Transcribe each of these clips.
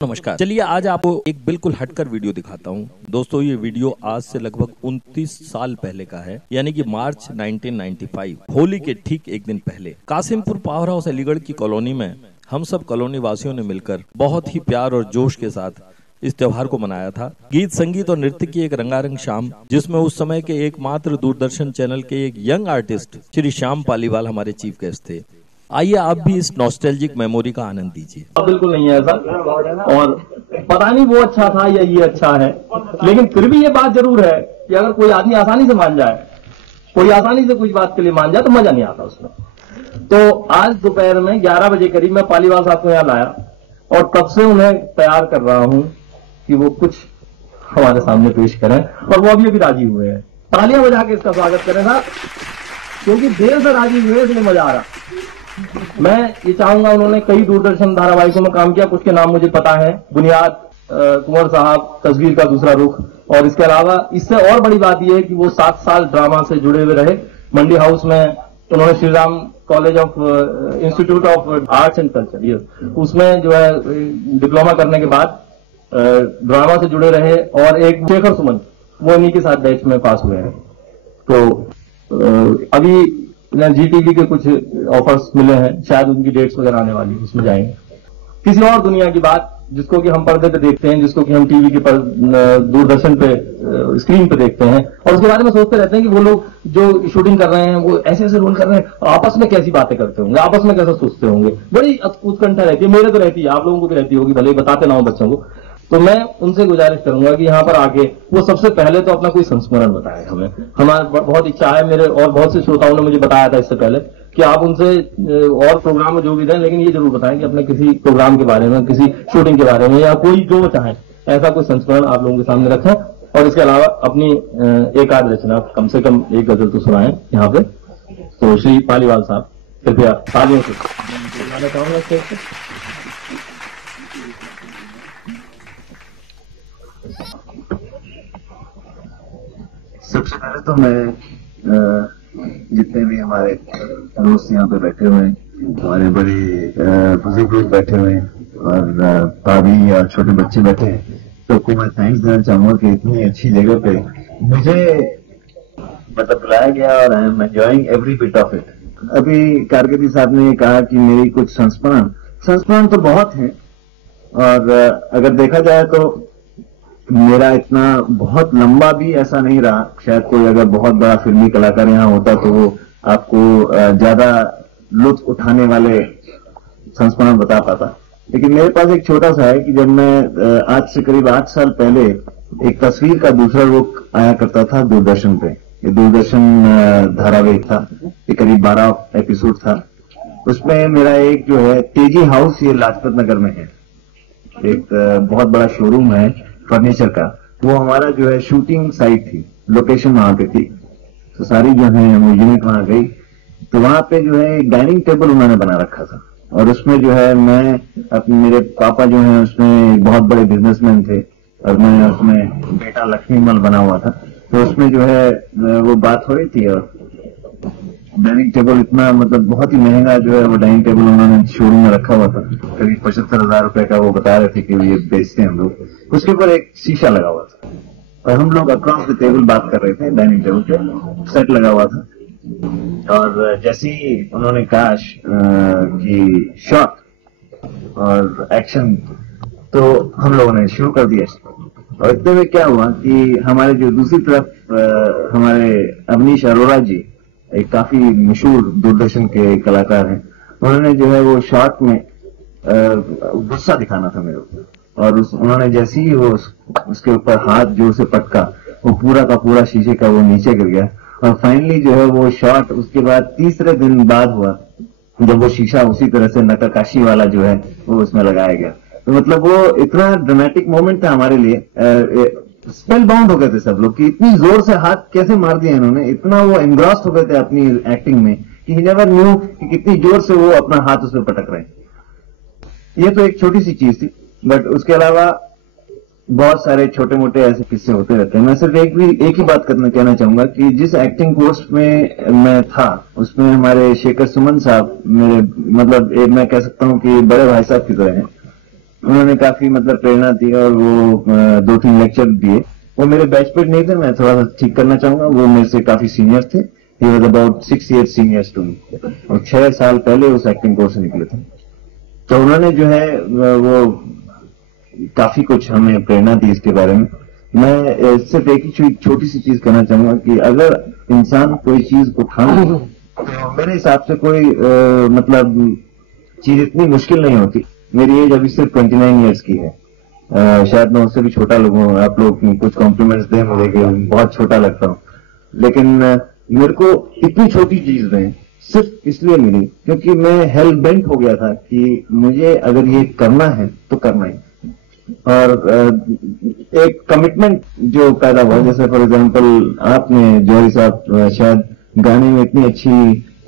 नमस्कार। चलिए आज आपको एक बिल्कुल हटकर वीडियो दिखाता हूँ। दोस्तों ये वीडियो आज से लगभग 29 साल पहले का है, यानी कि मार्च 1995, होली के ठीक एक दिन पहले कासिमपुर पावर हाउस अलीगढ़ की कॉलोनी में हम सब कॉलोनी वासियों ने मिलकर बहुत ही प्यार और जोश के साथ इस त्योहार को मनाया था। गीत, संगीत और नृत्य की एक रंगारंग शाम, जिसमें उस समय के एकमात्र दूरदर्शन चैनल के एक यंग आर्टिस्ट श्री श्याम पालीवाल हमारे चीफ गेस्ट थे। आइए आप भी इस नॉस्टैल्जिक मेमोरी का आनंद दीजिए। बिल्कुल नहीं है ऐसा, और पता नहीं वो अच्छा था या ये अच्छा है, लेकिन फिर भी ये बात जरूर है कि अगर कोई आदमी आसानी से मान जाए, कोई आसानी से कुछ बात के लिए मान जाए तो मजा नहीं आता उसमें। तो आज दोपहर में 11 बजे करीब मैं पालीवाल साहब को यहाँ लाया और तब से उन्हें तैयार कर रहा हूँ कि वो कुछ हमारे सामने पेश करें, और वो अभी राजी हुए हैं। तालियां बजा के इसका स्वागत करें साहब, क्योंकि देर से राजी हुए इसलिए मजा आ रहा। मैं ये चाहूंगा, उन्होंने कई दूरदर्शन धारावाहिकों में काम किया, कुछ के नाम मुझे पता है, बुनियाद, कुंवर साहब, तस्वीर का दूसरा रुख, और इसके अलावा इससे और बड़ी बात यह है कि वो 7 साल ड्रामा से जुड़े हुए रहे। मंडी हाउस में उन्होंने Shri Ram college of institute of arts and culture, ये उसमें जो है डिप्लोमा करने के बाद ड्रामा से जुड़े रहे, और एक शेखर सुमन, वो इन्हीं के साथ बैच में पास हुए हैं। तो अभी GTV के कुछ ऑफर्स मिले हैं, शायद उनकी डेट्स वगैरह आने वाली, उसमें जाएंगे। किसी और दुनिया की बात, जिसको कि हम पर्दे पे देखते हैं, जिसको कि हम टीवी के पर दूरदर्शन पे स्क्रीन पे देखते हैं, और उसके बारे में सोचते रहते हैं कि वो लोग जो शूटिंग कर रहे हैं वो ऐसे ऐसे रोल कर रहे हैं, आपस में कैसी बातें करते होंगे, आपस में कैसा सोचते होंगे, बड़ी उत्कंठा रहती है। मेरे तो रहती है, आप लोगों को भी रहती होगी, भले ही बताते ना हो बच्चों को। तो मैं उनसे गुजारिश करूंगा कि यहाँ पर आके वो सबसे पहले तो अपना कोई संस्मरण बताए हमें। हमारा बहुत इच्छा है, मेरे और बहुत से श्रोताओं ने मुझे बताया था इससे पहले कि आप उनसे और प्रोग्राम में जो भी दें, लेकिन ये जरूर बताएं कि अपने किसी प्रोग्राम के बारे में, किसी शूटिंग के बारे में, या कोई जो चाहे ऐसा कोई संस्मरण आप लोगों के सामने रखें। और इसके अलावा अपनी एक आध रचना, कम से कम एक गजल तो सुनाएं यहाँ पे। तो श्री पालीवाल साहब कृपया तालियों से चाहूंगा। सबसे पहले तो मैं जितने भी हमारे दोस्त यहाँ पे बैठे हुए हैं, हमारे बड़े बुजुर्ग लोग बैठे हुए हैं, और भाभी और छोटे बच्चे बैठे हैं, सबको मैं थैंक्स देना चाहूंगा कि इतनी अच्छी जगह पे मुझे मतलब बुलाया गया, और I am enjoying every bit of it. अभी कारगिरी साहब ने कहा कि मेरी कुछ संस्मरण तो बहुत है, और अगर देखा जाए तो मेरा इतना बहुत लंबा भी ऐसा नहीं रहा। शायद कोई अगर बहुत बड़ा फिल्मी कलाकार यहाँ होता तो वो आपको ज्यादा लुत्फ उठाने वाले संस्मरण बता पाता, लेकिन मेरे पास एक छोटा सा है कि जब मैं आज से करीब 8 साल पहले एक तस्वीर का दूसरा रुख आया करता था दूरदर्शन पे। ये दूरदर्शन धारावाहिक था, ये करीब 12 एपिसोड था। उसमें मेरा एक जो है तेजी हाउस, ये लाजपत नगर में है, एक बहुत बड़ा शोरूम है फर्नीचर का, वो हमारा जो है शूटिंग साइट थी, लोकेशन वहां पे थी। तो सारी जो है वो यूनिट वहां गई, तो वहां पे जो है एक डाइनिंग टेबल उन्होंने बना रखा था, और उसमें जो है मैं अपने, मेरे पापा जो है उसमें बहुत बड़े बिजनेसमैन थे, और मैं उसमें बेटा लक्ष्मीमल बना हुआ था। तो उसमें जो है वो बात हो रही थी, और डाइनिंग टेबल इतना मतलब बहुत ही महंगा जो है वो डाइनिंग टेबल उन्होंने शोरूम में रखा हुआ था, करीब 75,000 रुपए का वो बता रहे थे कि ये बेचते हैं हम लोग। उसके ऊपर एक शीशा लगा हुआ था, और हम लोग अक्रॉस द टेबल बात कर रहे थे, डाइनिंग टेबल पे सेट लगा हुआ था। और जैसे ही उन्होंने कहा कि शॉट और एक्शन, तो हम लोगों ने शुरू कर दिया। और इतने में क्या हुआ कि हमारे जो दूसरी तरफ हमारे अवनीश अरोड़ा जी, एक काफी मशहूर दूरदर्शन के कलाकार हैं, उन्होंने जो है वो शॉट में गुस्सा दिखाना था मेरे ऊपर, और उन्होंने जैसे ही वो उसके ऊपर हाथ जोर से पटका, वो पूरा का पूरा शीशे का वो नीचे गिर गया। और फाइनली जो है वो शॉट उसके बाद तीसरे दिन बाद हुआ, जब वो शीशा उसी तरह से नकाकाशी वाला जो है वो उसमें लगाया गया। तो मतलब वो इतना ड्रामेटिक मोमेंट था हमारे लिए, स्पेल बाउंड हो गए थे सब लोग कि इतनी जोर से हाथ कैसे मार दिया इन्होंने, इतना वो एनग्रॉस्ड हो गए थे अपनी एक्टिंग में कि ही नेवर न्यू कि कितनी जोर से वो अपना हाथ उसमें पटक रहे हैं। ये तो एक छोटी सी चीज थी, बट उसके अलावा बहुत सारे छोटे मोटे ऐसे किस्से होते रहते हैं। मैं सिर्फ एक ही बात कहना चाहूंगा कि जिस एक्टिंग कोर्स में मैं था उसमें हमारे शेखर सुमन साहब मेरे मतलब मैं कह सकता हूं कि बड़े भाई साहब की तरह हैं। उन्होंने काफी मतलब प्रेरणा दी और वो 2-3 लेक्चर दिए। वो मेरे बैचमेट नहीं थे, मैं थोड़ा सा ठीक करना चाहूंगा, वो मेरे से काफी सीनियर थे। He was about 6 years seniors to me, और 6 साल पहले उस एक्टिंग कोर्स से निकले थे। तो उन्होंने जो है वो काफी कुछ हमें प्रेरणा दी इसके बारे में। मैं सिर्फ एक ही छोटी सी चीज कहना चाहूंगा कि अगर इंसान कोई चीज उठाना तो मेरे हिसाब से कोई मतलब चीज इतनी मुश्किल नहीं होती। मेरी एज अभी सिर्फ 29 years की है। शायद मैं उससे भी छोटा लोग हूँ, आप लोग कुछ कॉम्प्लीमेंट्स दें मुझे कि बहुत छोटा लगता हूँ, लेकिन मेरे को इतनी छोटी चीज दें सिर्फ इसलिए मिली क्योंकि मैं हेल बेंट हो गया था कि मुझे अगर ये करना है तो करना ही, और एक कमिटमेंट जो पैदा हुआ। जैसे फॉर एग्जांपल आपने जौहरी साहब शायद गाने में इतनी अच्छी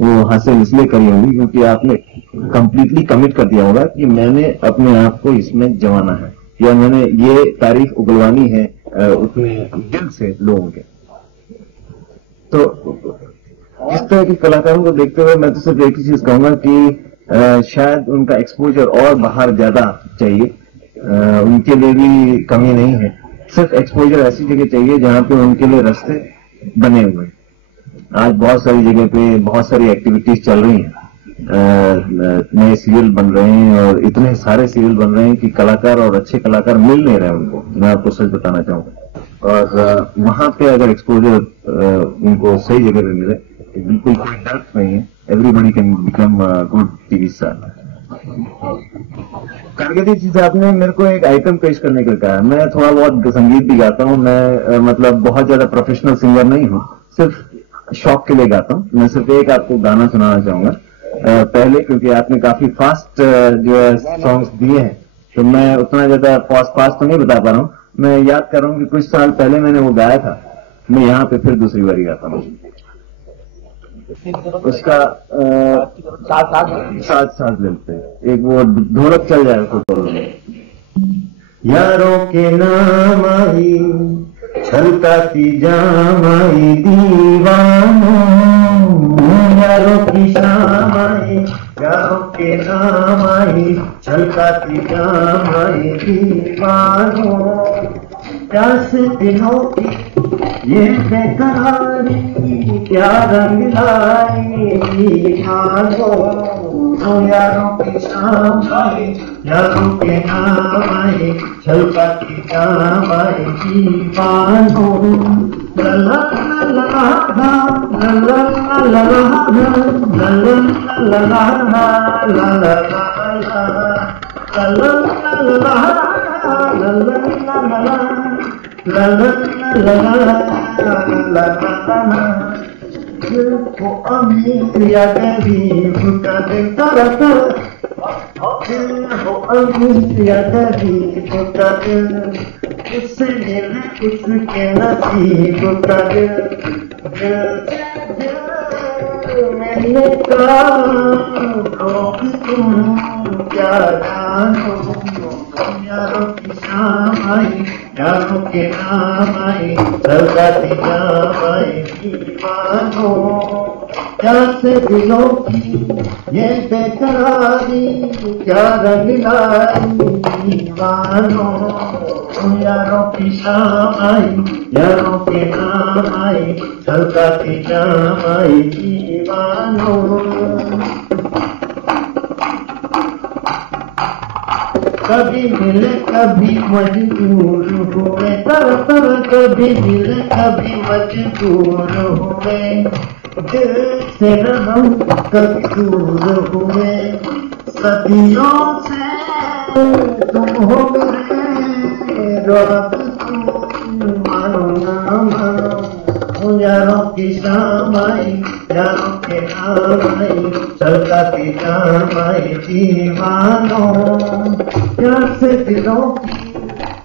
वो हासिल इसलिए करी होगी क्योंकि आपने कंप्लीटली कमिट कर दिया होगा कि मैंने अपने आप को इसमें जमाना है, या मैंने ये तारीफ उगलवानी है उतने दिल से लोगों के। तो इस तरह के कलाकारों को देखते हुए मैं तो सिर्फ एक ही चीज कहूंगा कि शायद उनका एक्सपोजर और बाहर ज्यादा चाहिए। उनके लिए भी कमी नहीं है, सिर्फ एक्सपोजर ऐसी जगह चाहिए जहां पे उनके लिए रास्ते बने हुए हैं। आज बहुत सारी जगह पे बहुत सारी एक्टिविटीज चल रही हैं, नए सीरियल बन रहे हैं और इतने सारे सीरियल बन रहे हैं कि कलाकार और अच्छे कलाकार मिल नहीं रहे उनको, मैं आपको सच बताना चाहूंगा। और वहां पे अगर एक्सपोजर उनको सही जगह पे मिले तो बिल्कुल कोई डर नहीं है, everybody can become good TV star. Kargiri ji साहब ने मेरे को एक आइटम पेश करने को कहा। मैं थोड़ा बहुत संगीत भी गाता हूँ, मैं मतलब बहुत ज्यादा प्रोफेशनल सिंगर नहीं हूँ, सिर्फ शौक के लिए गाता हूँ। मैं सिर्फ एक आपको गाना सुनाना चाहूंगा पहले, क्योंकि आपने काफी फास्ट जो है सॉन्ग्स दिए हैं तो मैं उतना ज्यादा फास्ट तो नहीं बता पा रहा हूँ। मैं याद कर रहा हूँ कि कुछ साल पहले मैंने वो गाया था, मैं यहाँ पे फिर दूसरी बारी गाता हूँ उसका साथ लेते हैं। एक वो ढोलक चल जाए उसको, यारों के नाम आई छलका की जाम आई दीवानों, यारों की शाम आई, यारों के नाम आई छलका की जाम आई दीवानों, प्यास दिलों की ये बेकरारी क्या रंग लाई दीवानों, यारों की शाम आई, यारों के नाम आई छलका की जाम आई दीवानों, ला ला ला ला ला ला ला वो अमीर या गरीब का दिल तरसा, वो अमीर या गरीब का दिल, उससे मिले उसके नसीब का दिल, मैंने कहा तुम क्या जानो, यारों की शाम आई, यारों के नाम आई छलका की जाम आई दीवानों, प्यासे दिलों की ये बेकरारी क्या रंग लाई दीवानों, यारों की शाम आई, यारों के नाम आई छलका की जाम आई दीवानों। कभी मिले कभी मजबूर हुए, कभी मिले कभी मजबूर हुए, दिल से हम कभी दूर हुए, सदियों से तुम हो मेरे रब, तुम मानो ना मानो, यारों की शाम आई, यारों के नाम आई छलका की जाम आई दीवानों, प्यासे दिलों की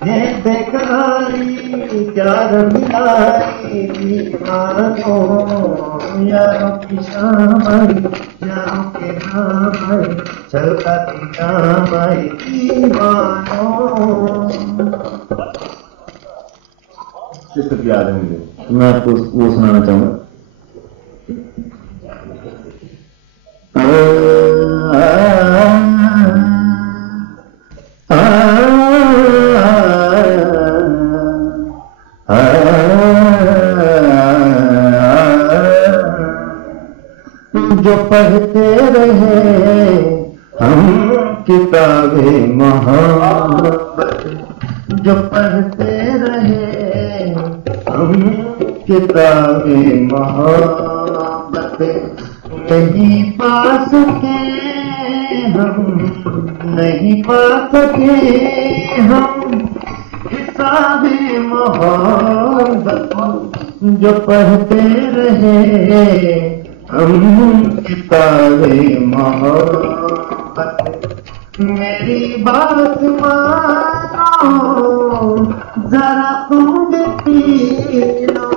ये बेकरारी क्या रंग लाई दीवानों, यारों की शाम आई, यारों के नाम आई छलका की जाम आई दीवानों। सिर्फ याद है मुझे, मैं आपको वो सुनाना चाहूंगा। आ पढ़ते रहे हम किताबें मोहब्बत, जो पढ़ते रहे हम किताबें मोहब्बत, नहीं पा सके हम, नहीं पा सके हम किताबें मोहब्बत, जो पढ़ते रहे हम किताबें मोहब्बत। मेरी बात मानो जरा तुम भी लो,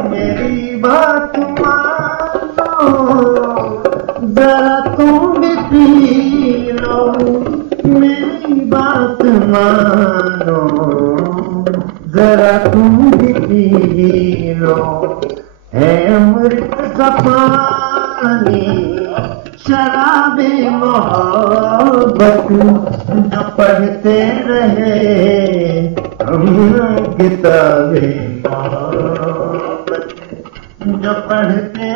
मेरी बात मानो जरा तुम भी पी लो, मेरी बात मानो जरा तुम भी पी लो। है अमृत का पानी शराबे मोहब्बत, जो पढ़ते रहे हम किताबें मोहब्बत, जो पढ़ते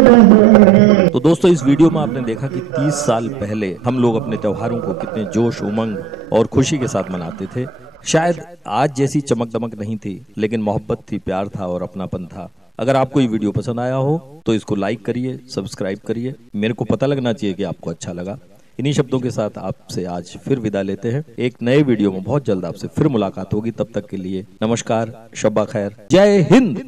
रहे। तो दोस्तों इस वीडियो में आपने देखा कि 30 साल पहले हम लोग अपने त्योहारों को कितने जोश उमंग और खुशी के साथ मनाते थे। शायद आज जैसी चमक दमक नहीं थी, लेकिन मोहब्बत थी, प्यार था और अपनापन था। अगर आपको ये वीडियो पसंद आया हो तो इसको लाइक करिए, सब्सक्राइब करिए। मेरे को पता लगना चाहिए कि आपको अच्छा लगा। इन्हीं शब्दों के साथ आपसे आज फिर विदा लेते हैं। एक नए वीडियो में बहुत जल्द आपसे फिर मुलाकात होगी। तब तक के लिए नमस्कार, शब्बा खैर, जय हिंद।